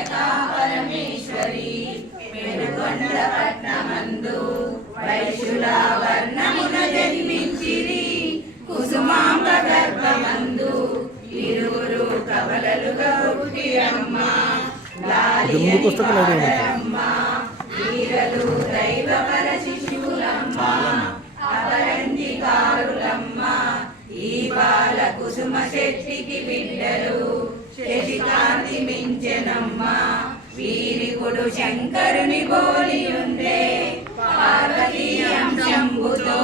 కన్యకా పరమేశ్వరి పెనుగొండ పట్నమందు వైశుల వర్ణమున జన్మించిరి కుసుమాంబ గర్భమందు ఇరువురు కవలలుగా పుట్టి అమ్మ ఉంది. అమ్మ వీరలు దైవపర శిశువులమ్మ అపరంజికారులమ్మ ఈ బాల కుసుమ శెట్టికి బిడ్డలు శశికాంతి మించెనమ్మ వీరికుడు శంకరుని బోలి ఉండే పార్వతీ అంశంబుతో.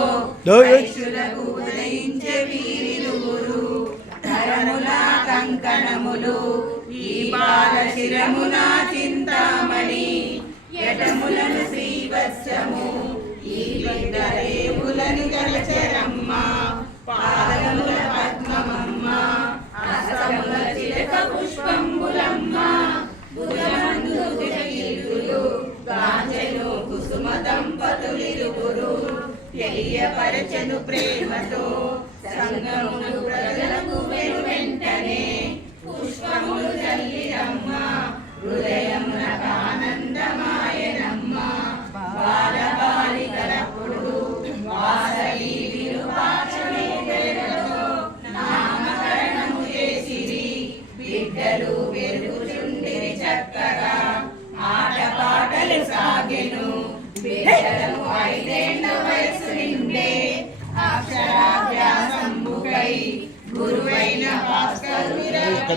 వైశ్యులకు ఉదయించే వీరిరువురు. ధరముల కంకణములు ఈ బాల శిరమున చింతామణి. యటములను శ్రీవత్సము ఈ బిడ్డ దేవులను గలచరమ్మ తెలియపరచను ప్రేమతో.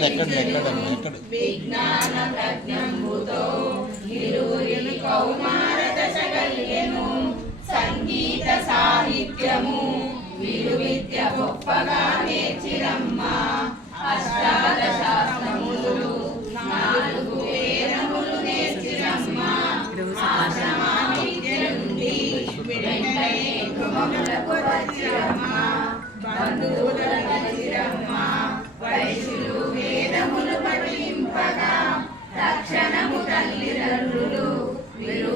ఎక్కడ ఎక్కడ ఎక్కడ ఎక్కడ సంగీత సాహిత్యము విలువిద్య గొప్పగా నేర్చిరమ్మ. అష్టాదశాస్త్రములు నాలుగు వేదములు నేర్చిరమ్మ. ఆశ్రమాన్ని విద్య నుండి వెంటనే గృహములకు వచ్చిరమ్మ.